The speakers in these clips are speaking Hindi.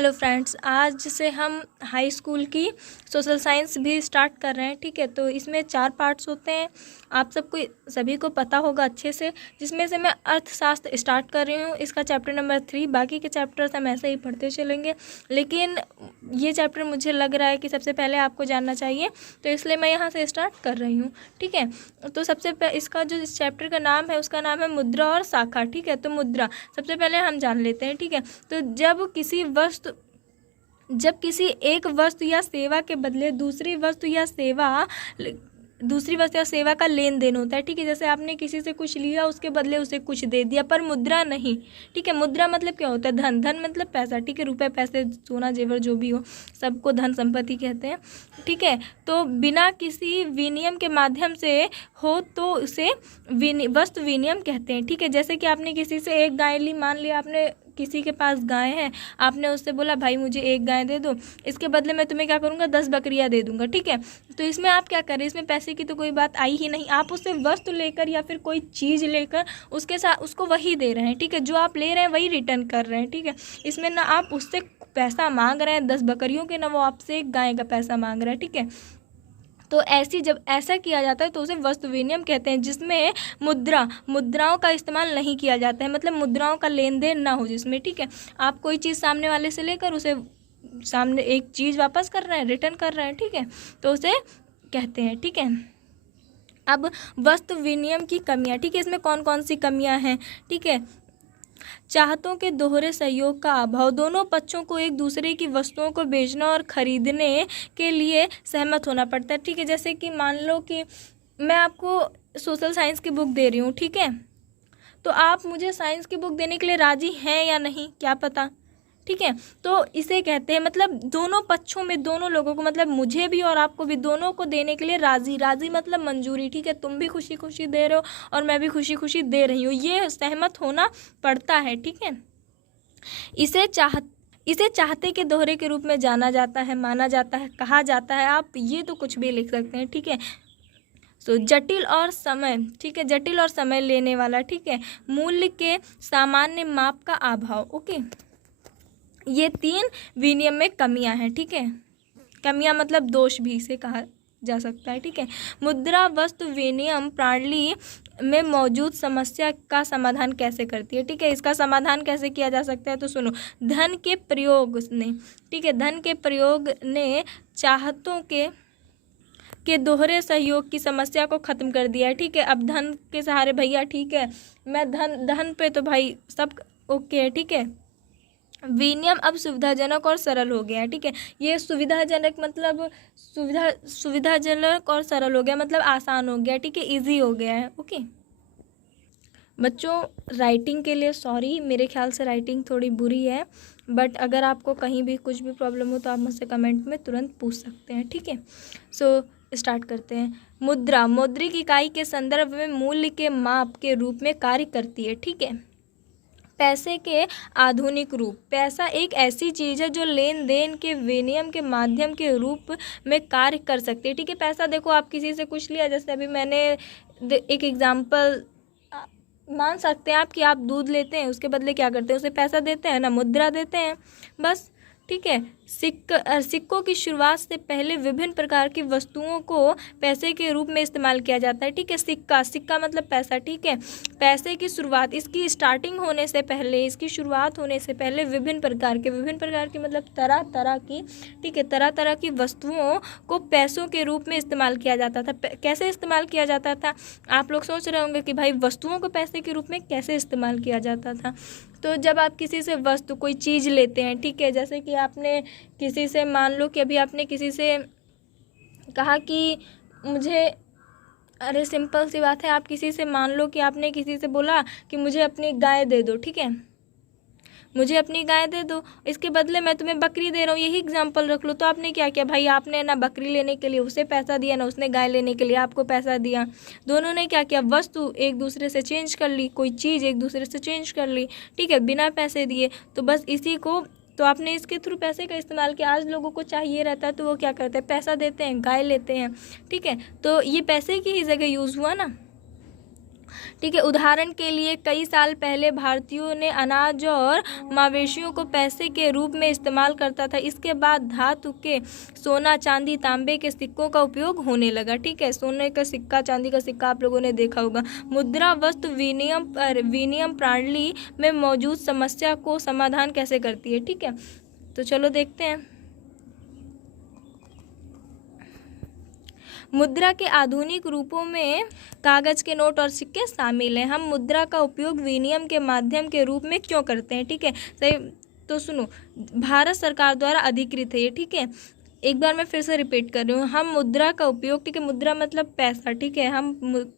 हेलो फ्रेंड्स, आज से हम हाई स्कूल की सोशल साइंस भी स्टार्ट कर रहे हैं। ठीक है, तो इसमें 4 पार्ट्स होते हैं। आप सभी को पता होगा अच्छे से, जिसमें से मैं अर्थशास्त्र स्टार्ट कर रही हूँ। इसका चैप्टर नंबर 3, बाकी के चैप्टर्स हम ऐसे ही पढ़ते चलेंगे, लेकिन ये चैप्टर मुझे लग रहा है कि सबसे पहले आपको जानना चाहिए, तो इसलिए मैं यहाँ से स्टार्ट कर रही हूँ। ठीक है, तो इसका जो इस चैप्टर का नाम है, उसका नाम है मुद्रा और शाखा। ठीक है, तो मुद्रा सबसे पहले हम जान लेते हैं। ठीक है, तो जब किसी एक वस्तु या सेवा के बदले दूसरी वस्तु या सेवा का लेन देन होता है। ठीक है, जैसे आपने किसी से कुछ लिया, उसके बदले उसे कुछ दे दिया, पर मुद्रा नहीं। ठीक है, मुद्रा मतलब क्या होता है? धन। धन मतलब पैसा। ठीक है, रुपए, पैसे, सोना, जेवर जो भी हो, सबको धन संपत्ति कहते हैं। ठीक है, तो बिना किसी विनिमय के माध्यम से हो तो उसे वस्तु विनिमय कहते हैं। ठीक है, जैसे कि आपने किसी से एक गाय ली, मान लिया आपने किसी के पास गाय है, आपने उससे बोला भाई मुझे एक गाय दे दो, इसके बदले मैं तुम्हें क्या करूँगा, 10 बकरियाँ दे दूंगा। ठीक है, तो इसमें आप क्या करें, इसमें पैसे की तो कोई बात आई ही नहीं। आप उससे वस्तु लेकर या फिर कोई चीज़ लेकर उसके साथ उसको वही दे रहे हैं। ठीक है, जो आप ले रहे हैं वही रिटर्न कर रहे हैं। ठीक है, इसमें ना आप उससे पैसा मांग रहे हैं 10 बकरियों के, ना वो आपसे एक गाय का पैसा मांग रहा है। ठीक है, तो जब ऐसा किया जाता है तो उसे वस्तु विनिमय कहते हैं, जिसमें मुद्राओं का इस्तेमाल नहीं किया जाता है, मतलब मुद्राओं का लेन देन ना हो जिसमें। ठीक है, आप कोई चीज़ सामने वाले से लेकर उसे सामने एक चीज़ वापस कर रहे हैं, रिटर्न कर रहे हैं। ठीक है, तो उसे कहते हैं। ठीक है, अब वस्तु विनिमय की कमियां। ठीक है, इसमें कौन कौन सी कमियां हैं? ठीक है, चाहतों के दोहरे सहयोग का अभाव। दोनों पक्षों को एक दूसरे की वस्तुओं को बेचना और खरीदने के लिए सहमत होना पड़ता है। ठीक है, जैसे कि मान लो कि मैं आपको सोशल साइंस की बुक दे रही हूँ। ठीक है, तो आप मुझे साइंस की बुक देने के लिए राजी हैं या नहीं, क्या पता। ठीक है, तो इसे कहते हैं, मतलब दोनों पक्षों में, दोनों लोगों को, मतलब मुझे भी और आपको भी, दोनों को देने के लिए राजी मतलब मंजूरी। ठीक है, तुम भी खुशी खुशी दे रहे हो और मैं भी खुशी खुशी दे रही हूँ, ये सहमत होना पड़ता है। ठीक है, इसे चाहते के दोहरे के रूप में जाना जाता है, माना जाता है, कहा जाता है। आप ये तो कुछ भी लिख सकते हैं। ठीक है, जटिल और समय। ठीक है, जटिल और समय लेने वाला। ठीक है, मूल्य के सामान्य माप का अभाव। ओके, ये 3 विनिमय में कमियां हैं। ठीक है, कमियां मतलब दोष भी इसे कहा जा सकता है। ठीक है, मुद्रा वस्तु विनिमय प्रणाली में मौजूद समस्या का समाधान कैसे करती है? ठीक है, इसका समाधान कैसे किया जा सकता है, तो सुनो। धन के प्रयोग ने, ठीक है, धन के प्रयोग ने चाहतों के दोहरे सहयोग की समस्या को खत्म कर दिया है। ठीक है, अब धन के सहारे भैया, ठीक है, मैं धन पे तो भाई सब ओके है। ठीक है, विनिमय अब सुविधाजनक और सरल हो गया है। ठीक है, ये सुविधाजनक मतलब सुविधाजनक और सरल हो गया, मतलब आसान हो गया। ठीक है, इजी हो गया है। ओके बच्चों, राइटिंग के लिए सॉरी, मेरे ख्याल से राइटिंग थोड़ी बुरी है, बट अगर आपको कहीं भी कुछ भी प्रॉब्लम हो तो आप मुझसे कमेंट में तुरंत पूछ सकते हैं। ठीक है, स्टार्ट करते हैं। मुद्रा मौद्रिक इकाई के संदर्भ में मूल्य के माप के रूप में कार्य करती है। ठीक है, पैसे के आधुनिक रूप। पैसा एक ऐसी चीज़ है जो लेन देन के विनिमय के माध्यम के रूप में कार्य कर सकती है। ठीक है, पैसा देखो, आप किसी से कुछ लिया, जैसे अभी मैंने एक एग्जांपल मान सकते हैं आप कि आप दूध लेते हैं, उसके बदले क्या करते हैं, उसे पैसा देते हैं ना, मुद्रा देते हैं, बस। ठीक है, सिक्कों की शुरुआत से पहले विभिन्न प्रकार की वस्तुओं को पैसे के रूप में इस्तेमाल किया जाता है। ठीक है, सिक्का मतलब पैसा। ठीक है, पैसे की शुरुआत, इसकी स्टार्टिंग होने से पहले, इसकी शुरुआत होने से पहले विभिन्न प्रकार की मतलब तरह तरह की, ठीक है, तरह तरह की वस्तुओं को पैसों के रूप में इस्तेमाल किया जाता था। कैसे इस्तेमाल किया जाता था? आप लोग सोच रहे होंगे कि भाई वस्तुओं को पैसे के रूप में कैसे इस्तेमाल किया जाता था। तो जब आप किसी से वस्तु, कोई चीज़ लेते हैं, ठीक है, जैसे कि आपने किसी से, मान लो कि अभी आपने किसी से कहा कि मुझे, अरे सिंपल सी बात है, आप किसी से, मान लो कि आपने किसी से बोला कि मुझे अपनी गाय दे दो। ठीक है, मुझे अपनी गाय दे दो, इसके बदले मैं तुम्हें बकरी दे रहा हूँ, यही एग्जांपल रख लो। तो आपने क्या किया भाई, आपने ना बकरी लेने के लिए उसे पैसा दिया, ना उसने गाय लेने के लिए आपको पैसा दिया। दोनों ने क्या किया, वस्तु एक दूसरे से चेंज कर ली, कोई चीज़ एक दूसरे से चेंज कर ली। ठीक है, बिना पैसे दिए। तो बस इसी को, तो आपने इसके थ्रू पैसे का इस्तेमाल किया। आज लोगों को चाहिए रहता है तो वो क्या करते हैं, पैसा देते हैं, गाय लेते हैं। ठीक है, तो ये पैसे की ही जगह यूज़ हुआ ना। ठीक है। उदाहरण के लिए कई साल पहले भारतीयों ने अनाज और मवेशियों को पैसे के रूप में इस्तेमाल करता था। इसके बाद धातु के सोना, चांदी, तांबे के सिक्कों का उपयोग होने लगा। ठीक है, सोने का सिक्का, चांदी का सिक्का आप लोगों ने देखा होगा। मुद्रा वस्तु विनिमय प्रणाली में मौजूद समस्या को समाधान कैसे करती है। ठीक है, तो चलो देखते हैं। मुद्रा के आधुनिक रूपों में कागज के नोट और सिक्के शामिल हैं। हम मुद्रा का उपयोग विनिमय के माध्यम के रूप में क्यों करते हैं। ठीक है, सही। तो सुनो, भारत सरकार द्वारा अधिकृत है ये। ठीक है, एक बार मैं फिर से रिपीट कर रही हूँ। हम मुद्रा का उपयोग, ठीक है, मुद्रा मतलब पैसा, ठीक है, हम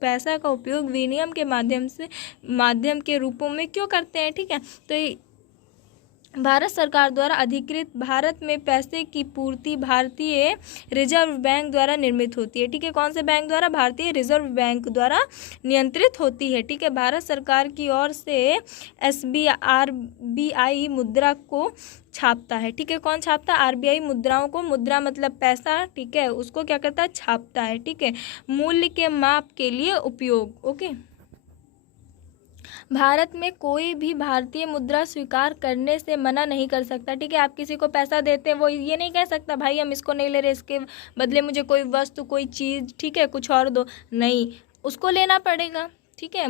पैसा का उपयोग विनिमय के माध्यम के रूपों में क्यों करते हैं। ठीक है, तो भारत सरकार द्वारा अधिकृत भारत में पैसे की पूर्ति भारतीय रिजर्व बैंक द्वारा निर्मित होती है। ठीक है, कौन से बैंक द्वारा? भारतीय रिजर्व बैंक द्वारा नियंत्रित होती है। ठीक है, भारत सरकार की ओर से RBI मुद्रा को छापता है। ठीक है, कौन छापता है? RBI मुद्राओं को, मुद्रा मतलब पैसा, ठीक है, उसको क्या करता है? छापता है। ठीक है, मूल्य के माप के लिए उपयोग। ओके, भारत में कोई भी भारतीय मुद्रा स्वीकार करने से मना नहीं कर सकता। ठीक है, आप किसी को पैसा देते हैं, वो ये नहीं कह सकता भाई हम इसको नहीं ले रहे, इसके बदले मुझे कोई वस्तु, कोई चीज़, ठीक है, कुछ और दो। नहीं, उसको लेना पड़ेगा। ठीक है,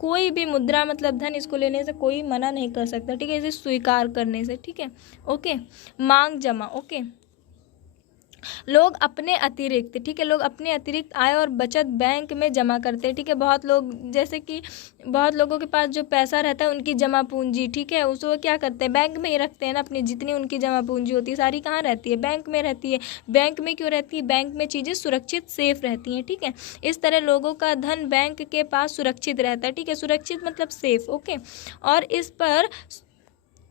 कोई भी मुद्रा मतलब धन, इसको लेने से कोई मना नहीं कर सकता। ठीक है, इसे स्वीकार करने से। ठीक है, ओके। मांग जमा, ओके। लोग अपने अतिरिक्त, ठीक है, लोग अपने अतिरिक्त आय और बचत बैंक में जमा करते हैं। ठीक है, बहुत लोग, जैसे कि बहुत लोगों के पास जो पैसा रहता है उनकी जमा पूंजी, ठीक है, उसको क्या करते हैं? बैंक में ही रखते हैं ना। अपनी जितनी उनकी जमा पूंजी होती है सारी कहाँ रहती है? बैंक में रहती है। बैंक में क्यों रहती है? बैंक में चीज़ें सुरक्षित, सेफ रहती हैं। ठीक है, इस तरह लोगों का धन बैंक के पास सुरक्षित रहता है। ठीक है, सुरक्षित मतलब सेफ। ओके, और इस पर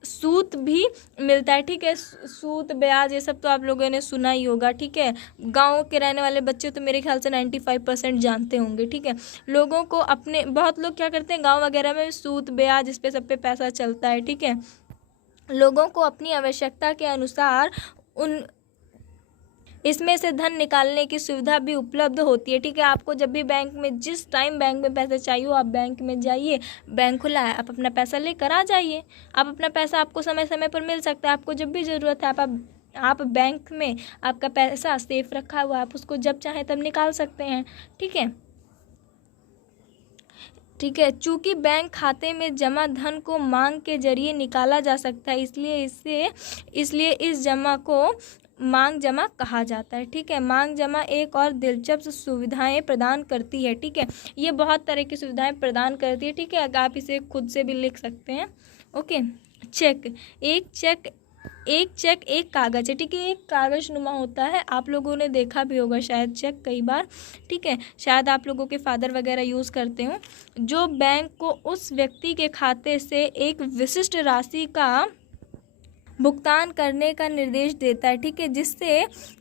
सूद भी मिलता है। ठीक है, सूद, ब्याज, ये सब तो आप लोगों ने सुना ही होगा। ठीक है, गांव के रहने वाले बच्चे तो मेरे ख्याल से 95% जानते होंगे। ठीक है, लोगों को अपने, बहुत लोग क्या करते हैं गांव वगैरह में सूद, ब्याज, इस पे सब पे पैसा चलता है। ठीक है, लोगों को अपनी आवश्यकता के अनुसार उन इसमें से धन निकालने की सुविधा भी उपलब्ध होती है। ठीक है, आपको जब भी बैंक में, जिस टाइम बैंक में पैसे चाहिए हो, आप बैंक में जाइए, बैंक खुला है, आप अपना पैसा लेकर आ जाइए। आप अपना पैसा, आपको समय समय पर मिल सकता है। आपको जब भी ज़रूरत है, आप बैंक में, आपका पैसा सेफ रखा हुआ है, आप उसको जब चाहें तब निकाल सकते हैं। ठीक है, ठीक है, चूँकि बैंक खाते में जमा धन को मांग के जरिए निकाला जा सकता है, इसलिए इस जमा को मांग जमा कहा जाता है। ठीक है, मांग जमा एक और दिलचस्प सुविधाएं प्रदान करती है। ठीक है, ये बहुत तरह की सुविधाएं प्रदान करती है। ठीक है, आप इसे खुद से भी लिख सकते हैं। ओके, चेक, एक चेक एक कागज़ है। ठीक है, एक कागज़ नुमा होता है, आप लोगों ने देखा भी होगा शायद चेक कई बार। ठीक है, शायद आप लोगों के फादर वगैरह यूज़ करते हो, जो बैंक को उस व्यक्ति के खाते से एक विशिष्ट राशि का भुगतान करने का निर्देश देता है। ठीक है,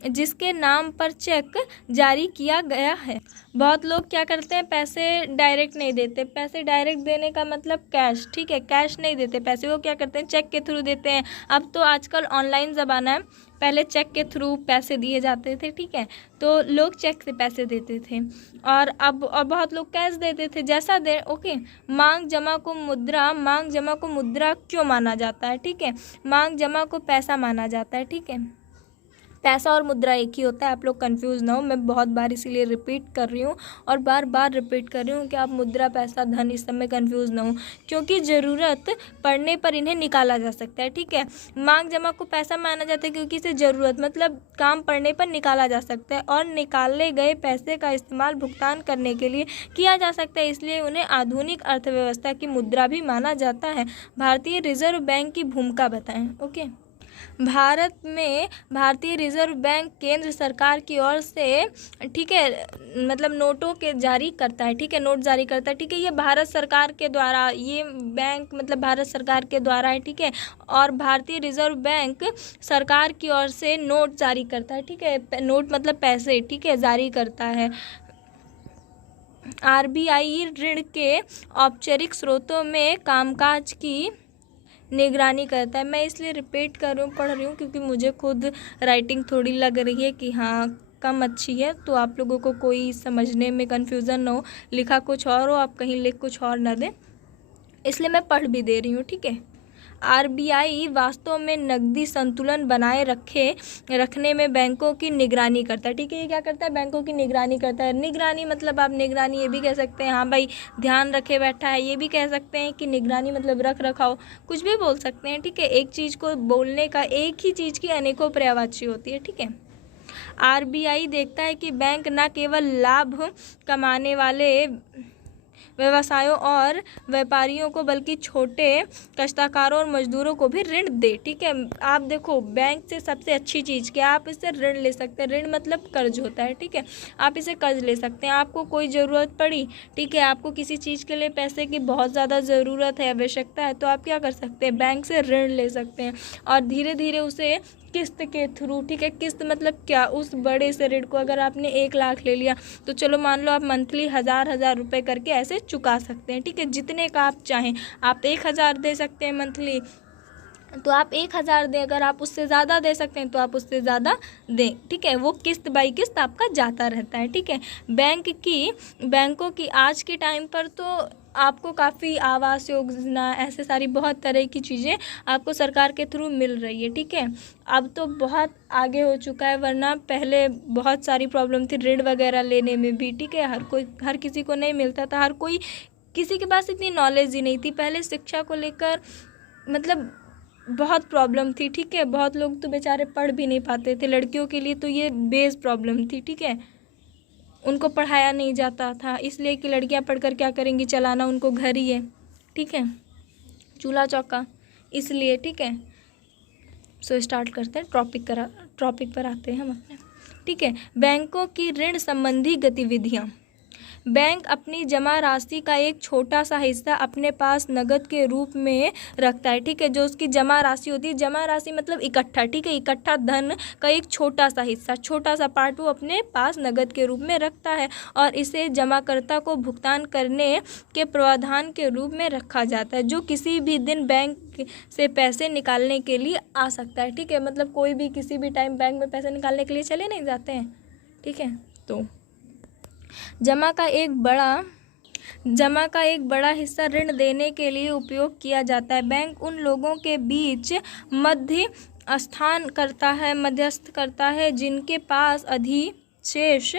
जिसके नाम पर चेक जारी किया गया है। बहुत लोग क्या करते हैं, पैसे डायरेक्ट नहीं देते। पैसे डायरेक्ट देने का मतलब कैश, ठीक है, कैश नहीं देते पैसे, वो क्या करते हैं, चेक के थ्रू देते हैं। अब तो आजकल ऑनलाइन ज़माना है, पहले चेक के थ्रू पैसे दिए जाते थे। ठीक है, तो लोग चेक से पैसे देते थे, और बहुत लोग कैश देते थे, जैसा दे। ओके, मांग जमा को मुद्रा क्यों माना जाता है? ठीक है, मांग जमा को पैसा माना जाता है। ठीक है, पैसा और मुद्रा एक ही होता है, आप लोग कंफ्यूज ना हो। मैं बहुत बार इसीलिए रिपीट कर रही हूँ और बार बार रिपीट कर रही हूँ कि आप मुद्रा, पैसा, धन, इस सब में कंफ्यूज ना हो, क्योंकि ज़रूरत पड़ने पर इन्हें निकाला जा सकता है। ठीक है, मांग जमा को पैसा माना जाता है क्योंकि इसे ज़रूरत मतलब काम पड़ने पर निकाला जा सकता है, और निकाले गए पैसे का इस्तेमाल भुगतान करने के लिए किया जा सकता है, इसलिए उन्हें आधुनिक अर्थव्यवस्था की मुद्रा भी माना जाता है। भारतीय रिजर्व बैंक की भूमिका बताएं। ओके, भारत में भारतीय रिजर्व बैंक केंद्र सरकार की ओर से, ठीक है, मतलब नोटों के जारी करता है। ठीक है, नोट जारी करता है। ठीक है, ये भारत सरकार के द्वारा, ये बैंक मतलब भारत सरकार के द्वारा है। ठीक है, और भारतीय रिजर्व बैंक सरकार की ओर से नोट जारी करता है। ठीक है, नोट मतलब पैसे, ठीक है, जारी करता है। RBI ऋण के औपचारिक स्रोतों में कामकाज की निगरानी करता है। मैं इसलिए रिपीट कर रही हूँ, पढ़ रही हूँ, क्योंकि मुझे खुद राइटिंग थोड़ी लग रही है कि हाँ कम अच्छी है, तो आप लोगों को कोई समझने में कन्फ्यूज़न ना हो, लिखा कुछ और हो, आप कहीं लिख कुछ और ना दें, इसलिए मैं पढ़ भी दे रही हूँ, ठीक है। आरबीआई वास्तव में नकदी संतुलन बनाए रखने में बैंकों की निगरानी करता है, ठीक है। ये क्या करता है? बैंकों की निगरानी करता है। निगरानी मतलब आप निगरानी ये भी कह सकते हैं, हाँ भाई ध्यान रखे बैठा है, ये भी कह सकते हैं कि निगरानी मतलब रख रखाव, कुछ भी बोल सकते हैं, ठीक है। एक चीज़ को बोलने का, एक ही चीज़ की अनेकों पर्यायवाची होती है, ठीक है। आरबीआई देखता है कि बैंक न केवल लाभ कमाने वाले व्यवसायों और व्यापारियों को बल्कि छोटे काश्तकारों और मजदूरों को भी ऋण दे, ठीक है। आप देखो, बैंक से सबसे अच्छी चीज़ क्या, आप इससे ऋण ले सकते हैं। ऋण मतलब कर्ज होता है, ठीक है। आप इसे कर्ज ले सकते हैं, आपको कोई ज़रूरत पड़ी, ठीक है, आपको किसी चीज़ के लिए पैसे की बहुत ज़्यादा ज़रूरत है, आवश्यकता है, तो आप क्या कर सकते हैं? बैंक से ऋण ले सकते हैं और धीरे धीरे उसे किस्त के थ्रू, ठीक है। किस्त मतलब क्या? उस बड़े से ऋण को अगर आपने 1 लाख ले लिया, तो चलो मान लो आप मंथली 1000 रुपये करके ऐसे चुका सकते हैं, ठीक है। जितने का आप चाहें, आप 1000 दे सकते हैं मंथली, तो आप 1000 दें। अगर आप उससे ज़्यादा दे सकते हैं तो आप उससे ज़्यादा दें, ठीक है। वो किस्त बाई किस्त आपका जाता रहता है, ठीक है। बैंकों की आज के टाइम पर तो आपको काफ़ी आवास योजना, ऐसे सारी बहुत तरह की चीज़ें आपको सरकार के थ्रू मिल रही है, ठीक है। अब तो बहुत आगे हो चुका है, वरना पहले बहुत सारी प्रॉब्लम थी ऋण वगैरह लेने में भी, ठीक है। हर किसी को नहीं मिलता था, किसी के पास इतनी नॉलेज ही नहीं थी। पहले शिक्षा को लेकर मतलब बहुत प्रॉब्लम थी, ठीक है। बहुत लोग तो बेचारे पढ़ भी नहीं पाते थे, लड़कियों के लिए तो ये बेस प्रॉब्लम थी, ठीक है। उनको पढ़ाया नहीं जाता था, इसलिए कि लड़कियां पढ़कर क्या करेंगी, चलाना उनको घर ही है, ठीक है, चूल्हा चौका, इसलिए, ठीक है। सो स्टार्ट करते हैं, टॉपिक पर आते हैं हम अपने, ठीक है। बैंकों की ऋण संबंधी गतिविधियाँ। बैंक अपनी जमा राशि का एक छोटा सा हिस्सा अपने पास नगद के रूप में रखता है, ठीक है। जो उसकी जमा राशि होती है, जमा राशि मतलब इकट्ठा, ठीक है, इकट्ठा धन का एक छोटा सा हिस्सा, छोटा सा पार्ट वो अपने पास नगद के रूप में रखता है और इसे जमाकर्ता को भुगतान करने के प्रावधान के रूप में रखा जाता है, जो किसी भी दिन बैंक से पैसे निकालने के लिए आ सकता है, ठीक है। मतलब कोई भी किसी भी टाइम बैंक में पैसे निकालने के लिए चले नहीं जाते हैं, ठीक है। तो जमा का एक बड़ा हिस्सा ऋण देने के लिए उपयोग किया जाता है। बैंक उन लोगों के बीच मध्यस्थ करता है जिनके पास अधिशेष,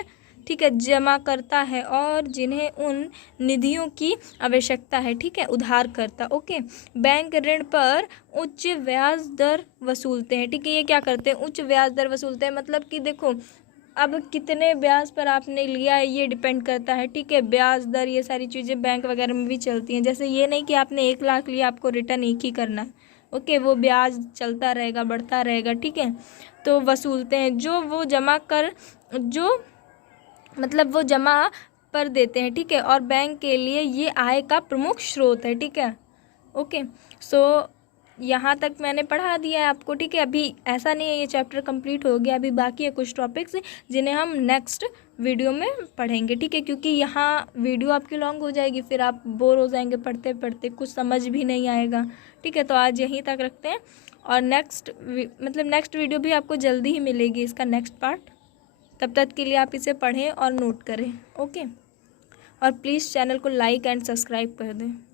ठीक है, जमा करता है और जिन्हें उन निधियों की आवश्यकता है, ठीक है, उधारकर्ता, ओके। बैंक ऋण पर उच्च ब्याज दर वसूलते हैं, ठीक है। ये क्या करते हैं? उच्च ब्याज दर वसूलते हैं, मतलब कि देखो अब कितने ब्याज पर आपने लिया है ये डिपेंड करता है, ठीक है। ब्याज दर ये सारी चीज़ें बैंक वगैरह में भी चलती हैं। जैसे ये नहीं कि आपने 1 लाख लिया आपको रिटर्न एक ही करना है, ओके, वो ब्याज चलता रहेगा, बढ़ता रहेगा, ठीक है। तो वसूलते हैं वो जमा पर देते हैं, ठीक है। और बैंक के लिए ये आय का प्रमुख स्रोत है, ठीक है, ओके। सो यहाँ तक मैंने पढ़ा दिया है आपको, ठीक है। अभी ऐसा नहीं है ये चैप्टर कंप्लीट हो गया, अभी बाकी है कुछ टॉपिक्स जिन्हें हम नेक्स्ट वीडियो में पढ़ेंगे, ठीक है। क्योंकि यहाँ वीडियो आपकी लॉन्ग हो जाएगी, फिर आप बोर हो जाएंगे पढ़ते पढ़ते, कुछ समझ भी नहीं आएगा, ठीक है। तो आज यहीं तक रखते हैं और नेक्स्ट वीडियो भी आपको जल्दी ही मिलेगी, इसका नेक्स्ट पार्ट। तब तक के लिए आप इसे पढ़ें और नोट करें, ओके। और प्लीज़ चैनल को लाइक एंड सब्सक्राइब कर दें।